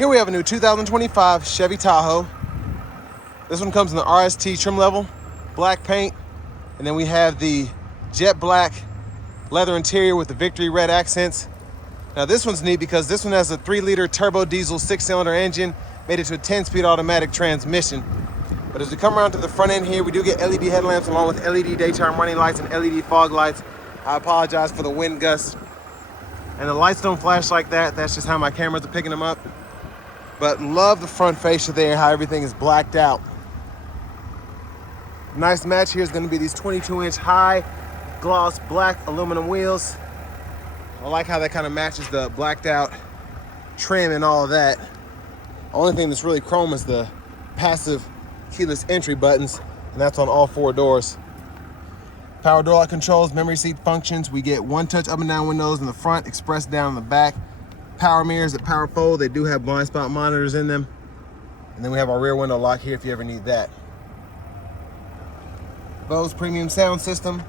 Here we have a new 2025 Chevy Tahoe. This one comes in the RST trim level, black paint, and then we have the jet black leather interior with the victory red accents. Now this one's neat because this one has a 3-liter turbo diesel 6-cylinder engine, made it to a 10-speed automatic transmission. But as we come around to the front end here, we do get LED headlamps along with LED daytime running lights and LED fog lights. I apologize for the wind gusts. And the lights don't flash like that. That's just how my cameras are picking them up. But love the front fascia there, how everything is blacked out. Nice match here is going to be these 22-inch high gloss black aluminum wheels. I like how that kind of matches the blacked out trim and all of that. Only thing that's really chrome is the passive keyless entry buttons, and that's on all 4 doors. Power door lock controls, memory seat functions. We get one-touch up and down windows in the front, express down in the back. Power mirrors that power fold. They do have blind spot monitors in them. And then we have our rear window lock here if you ever need that. Bose premium sound system.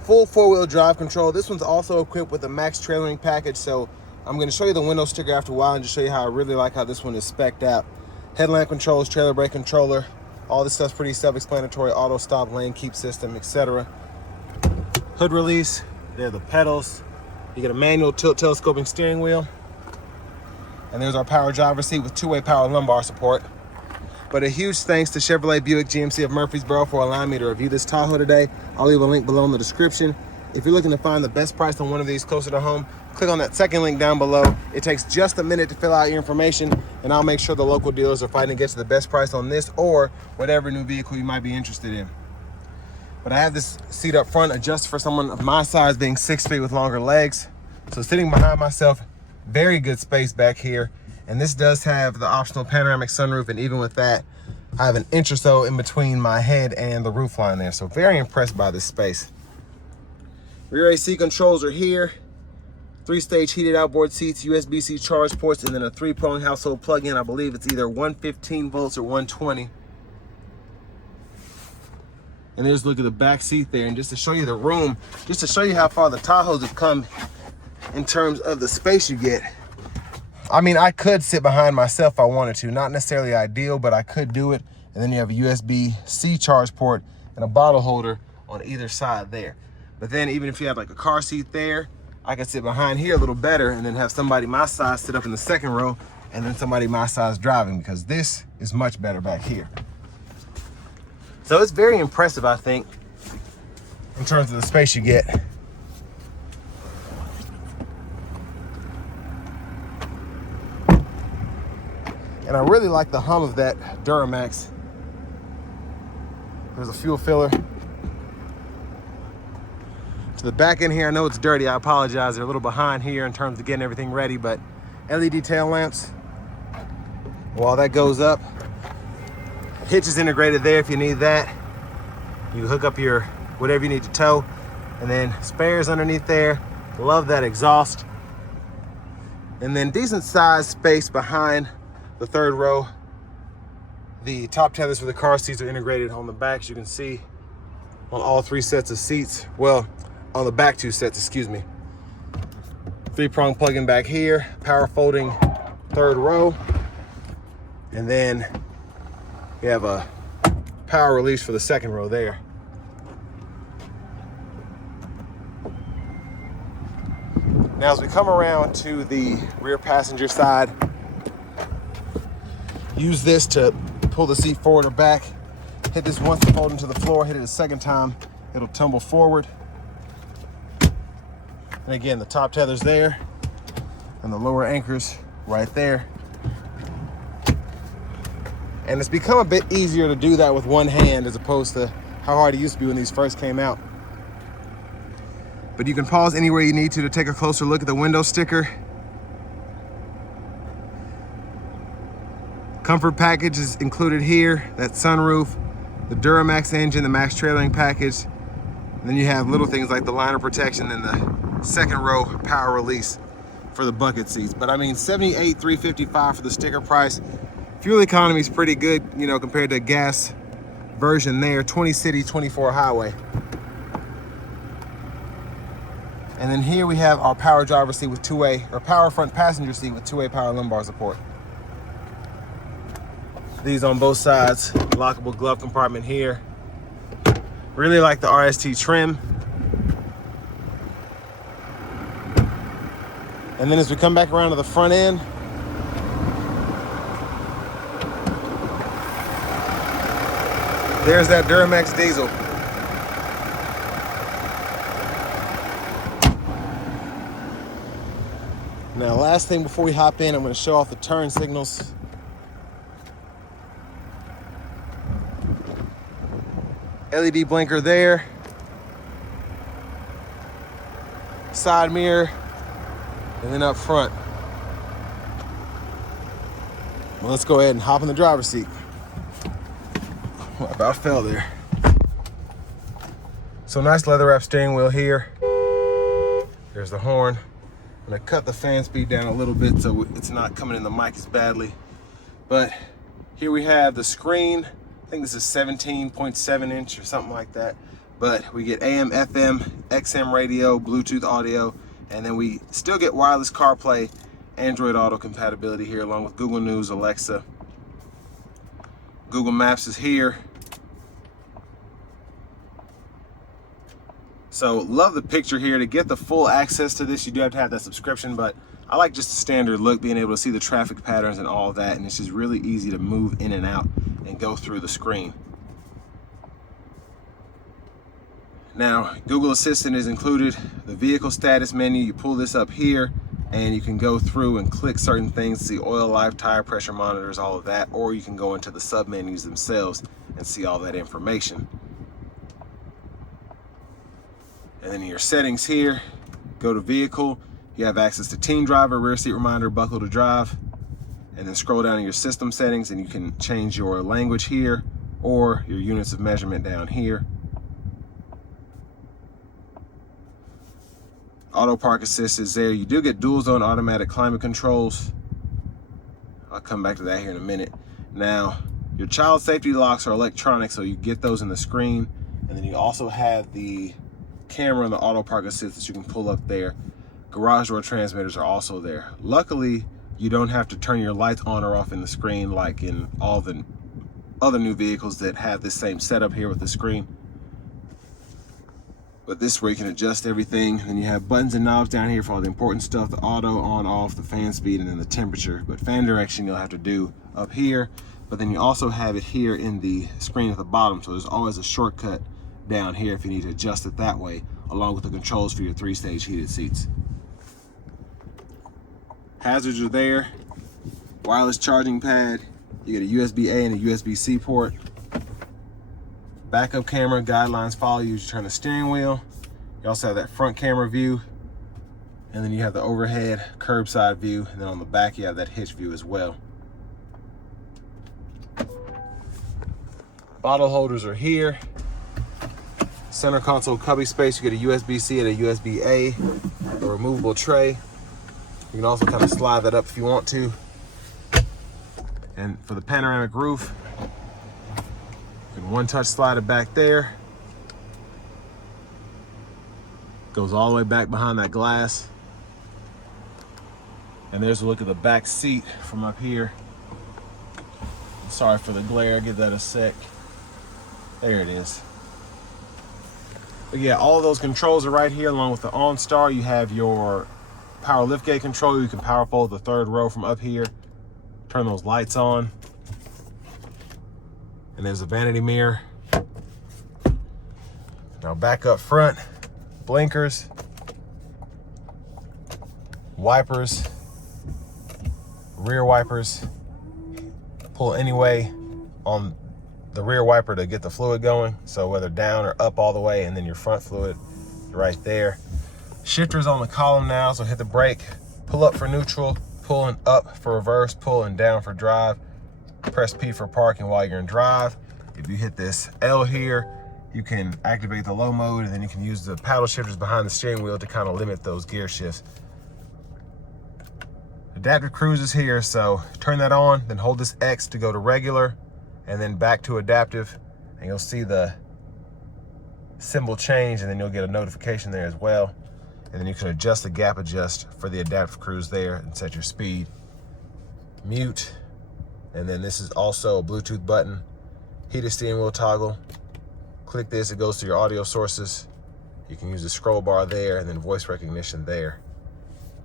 Full 4-wheel drive control. This one's also equipped with a max trailering package, so I'm going to show you the window sticker after a while and just show you how I really like how this one is spec'd out. Headlamp controls, trailer brake controller. All this stuff's pretty self-explanatory. Auto stop, lane keep system, etc. Hood release. There are the pedals. You get a manual tilt telescoping steering wheel. And there's our power driver's seat with 2-way power lumbar support. But a huge thanks to Chevrolet Buick GMC of Murfreesboro for allowing me to review this Tahoe today. I'll leave a link below in the description. If you're looking to find the best price on one of these closer to home, click on that second link down below. It takes just a minute to fill out your information, and I'll make sure the local dealers are fighting to get you the best price on this or whatever new vehicle you might be interested in. But I have this seat up front adjusted for someone of my size, being 6 feet with longer legs. So sitting behind myself, very good space back here. And this does have the optional panoramic sunroof, and even with that, I have an inch or so in between my head and the roof line there. So very impressed by this space. Rear AC controls are here. 3-stage heated outboard seats, USB-C charge ports, and then a 3-prong household plug-in. I believe it's either 115 volts or 120. And there's a look at the back seat there. And just to show you the room, just to show you how far the Tahoes have come in terms of the space you get. I mean, I could sit behind myself if I wanted to. Not necessarily ideal, but I could do it. And then you have a USB-C charge port and a bottle holder on either side there. But then even if you have like a car seat there, I could sit behind here a little better and then have somebody my size sit up in the second row and then somebody my size driving, because this is much better back here. So it's very impressive, I think, in terms of the space you get. And I really like the hum of that Duramax. There's a fuel filler. To the back end here, I know it's dirty, I apologize. They're a little behind here in terms of getting everything ready, but LED tail lamps. While that goes up, hitch is integrated there if you need that. You hook up your whatever you need to tow, and then spares underneath there. Love that exhaust. And then decent size space behind the third row. The top tethers for the car seats are integrated on the backs. You can see on all 3 sets of seats. Well, on the back 2 sets, excuse me. 3-prong plug-in back here, power folding third row. And then we have a power release for the second row there. Now as we come around to the rear passenger side, use this to pull the seat forward or back. Hit this once to fold into the floor, hit it a second time, it'll tumble forward. And again, the top tether's there and the lower anchors right there. And it's become a bit easier to do that with one hand as opposed to how hard it used to be when these first came out. But you can pause anywhere you need to take a closer look at the window sticker. Comfort package is included here, that sunroof, the Duramax engine, the max trailering package. And then you have little things like the liner protection and the second row power release for the bucket seats. But I mean, $78,355 for the sticker price. Fuel economy is pretty good, you know, compared to a gas version there. 20 city, 24 highway. And then here we have our power driver seat with two-way, or power front passenger seat with two-way power lumbar support. These on both sides, lockable glove compartment here. Really like the RST trim. And then as we come back around to the front end, there's that Duramax diesel. Now, last thing before we hop in, I'm going to show off the turn signals. LED blinker there. Side mirror. And then up front. Well, let's go ahead and hop in the driver's seat. Oh, I about fell there. So nice leather wrap steering wheel here. There's the horn. I'm gonna cut the fan speed down a little bit so it's not coming in the mic as badly. But here we have the screen. I think this is 17.7 inch or something like that. But we get AM, FM, XM radio, Bluetooth audio, and then we still get wireless CarPlay, Android Auto compatibility here, along with Google News, Alexa. Google Maps is here. So love the picture here. To get the full access to this, you do have to have that subscription, but I like just the standard look, being able to see the traffic patterns and all of that, and it's just really easy to move in and out and go through the screen. Now, Google Assistant is included. The vehicle status menu, you pull this up here, and you can go through and click certain things to see oil, life, tire pressure monitors, all of that, or you can go into the sub menus themselves and see all that information. And then in your settings here, go to vehicle, you have access to teen driver, rear seat reminder, buckle to drive, and then scroll down to your system settings and you can change your language here or your units of measurement down here. Auto park assist is there. You do get dual zone automatic climate controls. I'll come back to that here in a minute. Now, your child safety locks are electronic, so you get those in the screen. And then you also have the camera and the auto park assist that you can pull up there. Garage door transmitters are also there. Luckily, you don't have to turn your lights on or off in the screen like in all the other new vehicles that have this same setup here with the screen. But this is where you can adjust everything. And you have buttons and knobs down here for all the important stuff, the auto, on, off, the fan speed, and then the temperature. But fan direction you'll have to do up here. But then you also have it here in the screen at the bottom. So there's always a shortcut down here if you need to adjust it that way, along with the controls for your 3-stage heated seats. Hazards are there. Wireless charging pad. You get a USB-A and a USB-C port. Backup camera, guidelines follow you as you turn the steering wheel. You also have that front camera view. And then you have the overhead curbside view. And then on the back you have that hitch view as well. Bottle holders are here. Center console cubby space, you get a USB-C and a USB-A, a removable tray. You can also kind of slide that up if you want to. And for the panoramic roof, you can one-touch slide it back there. Goes all the way back behind that glass. And there's a look at the back seat from up here. Sorry for the glare, I'll give that a sec. There it is. But yeah, all of those controls are right here, along with the OnStar. You have your power liftgate control. You can power fold the third row from up here. Turn those lights on. And there's a vanity mirror. Now back up front, blinkers, wipers, rear wipers. Pull anyway on the rear wiper to get the fluid going, so whether down or up all the way, and then your front fluid right there. Shifter's on the column now, so hit the brake, pull up for neutral, pulling up for reverse, pulling down for drive. Press P for parking while you're in drive. If you hit this L here, you can activate the low mode, and then you can use the paddle shifters behind the steering wheel to kind of limit those gear shifts. Adaptive cruise is here, so turn that on, then hold this X to go to regular, and then back to adaptive, and you'll see the symbol change, and then you'll get a notification there as well. And then you can adjust the gap adjust for the adaptive cruise there and set your speed. Mute. And then this is also a Bluetooth button. Heated steering wheel toggle. Click this, it goes to your audio sources. You can use the scroll bar there and then voice recognition there.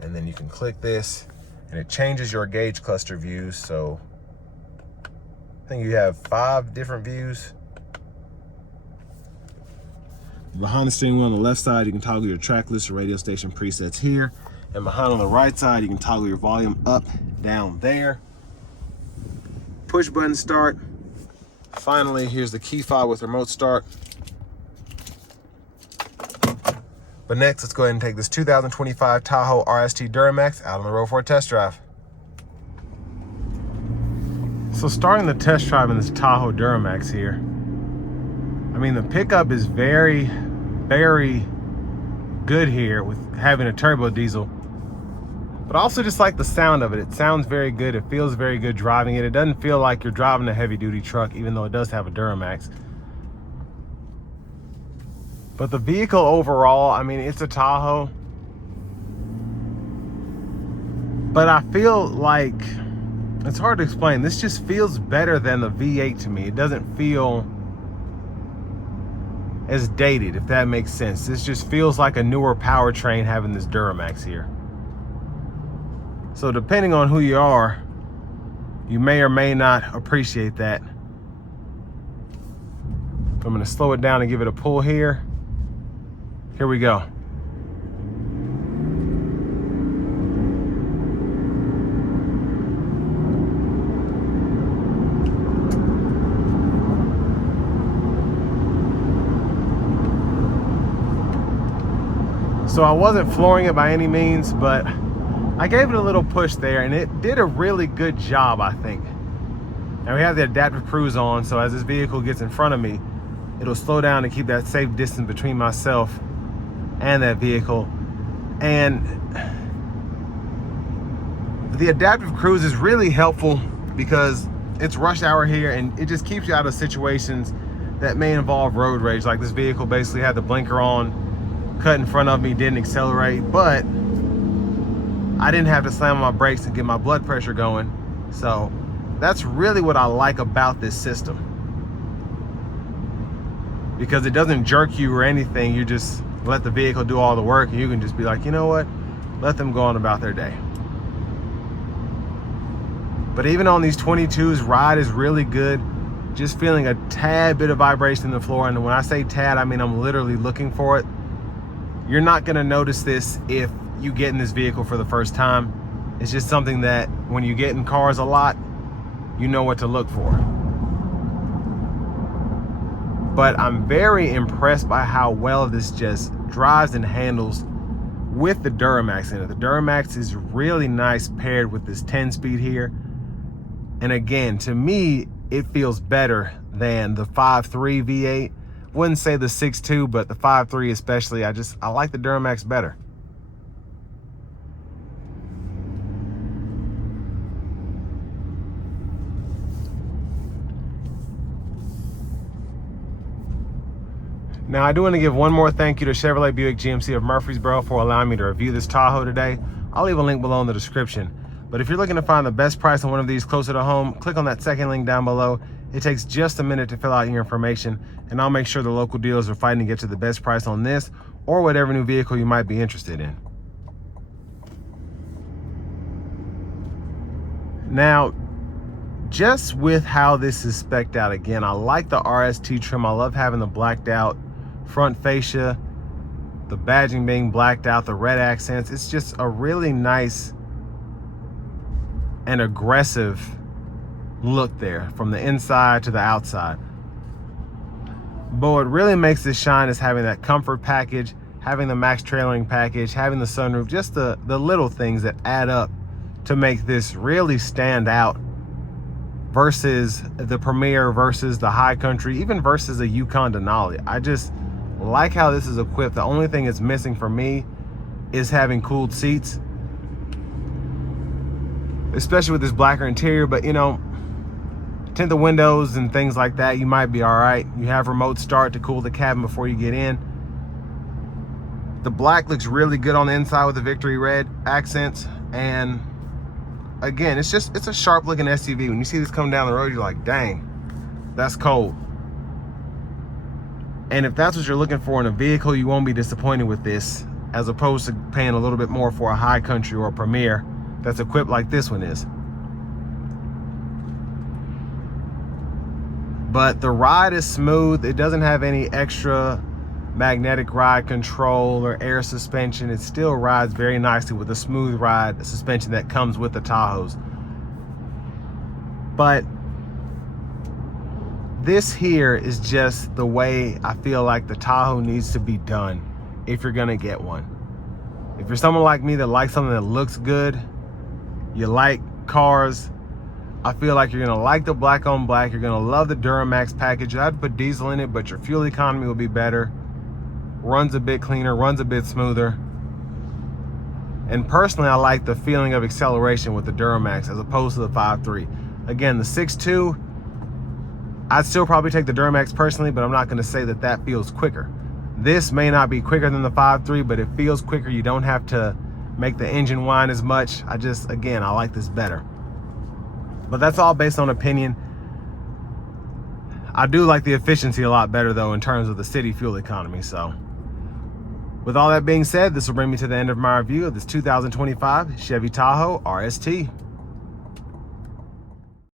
And then you can click this and it changes your gauge cluster views. So I think you have 5 different views. Behind the steering wheel on the left side, you can toggle your track list or radio station presets here. And behind on the right side, you can toggle your volume up, down there. Push button start. Finally, here's the key fob with remote start. But next, let's go ahead and take this 2025 Tahoe RST Duramax out on the road for a test drive. So starting the test drive in this Tahoe Duramax here, I mean, the pickup is very, very good here with having a turbo diesel. But I also just like the sound of it. It sounds very good. It feels very good driving it. It doesn't feel like you're driving a heavy duty truck, even though it does have a Duramax. But the vehicle overall, I mean, it's a Tahoe. But I feel like, it's hard to explain. This just feels better than the V8 to me. It doesn't feel as dated, if that makes sense. This just feels like a newer powertrain having this Duramax here. So depending on who you are, you may or may not appreciate that. I'm gonna slow it down and give it a pull here. Here we go. So I wasn't flooring it by any means, but I gave it a little push there and it did a really good job, I think. Now we have the adaptive cruise on, so as this vehicle gets in front of me, it'll slow down to keep that safe distance between myself and that vehicle. And the adaptive cruise is really helpful because it's rush hour here and it just keeps you out of situations that may involve road rage. Like this vehicle basically had the blinker on, cut in front of me, didn't accelerate, but I didn't have to slam on my brakes and get my blood pressure going. So that's really what I like about this system, because it doesn't jerk you or anything. You just let the vehicle do all the work and you can just be like, you know what, let them go on about their day. But even on these 22s, ride is really good. Just feeling a tad bit of vibration in the floor, and when I say tad, I mean I'm literally looking for it. You're not gonna notice this if you get in this vehicle for the first time. It's just something that when you get in cars a lot, you know what to look for. But I'm very impressed by how well this just drives and handles with the Duramax in it. The Duramax is really nice paired with this 10-speed here. And again, to me, it feels better than the 5.3 V8. Wouldn't say the 6.2, but the 5.3 especially. I like the Duramax better. Now, I do want to give one more thank you to Chevrolet Buick GMC of Murfreesboro for allowing me to review this Tahoe today. I'll leave a link below in the description. But if you're looking to find the best price on one of these closer to home, click on that second link down below. It takes just a minute to fill out your information, and I'll make sure the local dealers are fighting to get you the best price on this or whatever new vehicle you might be interested in. Now, just with how this is spec'd out, again, I like the RST trim. I love having the blacked out front fascia, the badging being blacked out, the red accents. It's just a really nice and aggressive look there from the inside to the outside. But what really makes this shine is having that comfort package, having the max trailering package, having the sunroof, just the little things that add up to make this really stand out versus the Premier, versus the High Country, even versus a Yukon Denali. I just like how this is equipped. The only thing it's missing for me is having cooled seats, especially with this blacker interior. But you know, tint the windows and things like that, you might be all right. You have remote start to cool the cabin before you get in. The black looks really good on the inside with the victory red accents. And again, it's a sharp looking SUV. When you see this come down the road, you're like, dang, that's cold. And if that's what you're looking for in a vehicle, you won't be disappointed with this, as opposed to paying a little bit more for a high country or a Premier that's equipped like this one is. But the ride is smooth. It doesn't have any extra magnetic ride control or air suspension. It still rides very nicely with the smooth ride suspension that comes with the Tahoes. But this here is just the way I feel like the Tahoe needs to be done if you're gonna get one. If you're someone like me that likes something that looks good, you like cars, I feel like you're gonna like the black on black. You're gonna love the Duramax package. I'd put diesel in it, but your fuel economy will be better. Runs a bit cleaner, runs a bit smoother. And personally, I like the feeling of acceleration with the Duramax as opposed to the 5.3. Again, the 6.2, I'd still probably take the Duramax personally, but I'm not gonna say that that feels quicker. This may not be quicker than the 5.3, but it feels quicker. You don't have to make the engine whine as much. Again, I like this better. But that's all based on opinion. I do like the efficiency a lot better though in terms of the city fuel economy. So with all that being said, this will bring me to the end of my review of this 2025 Chevy Tahoe RST.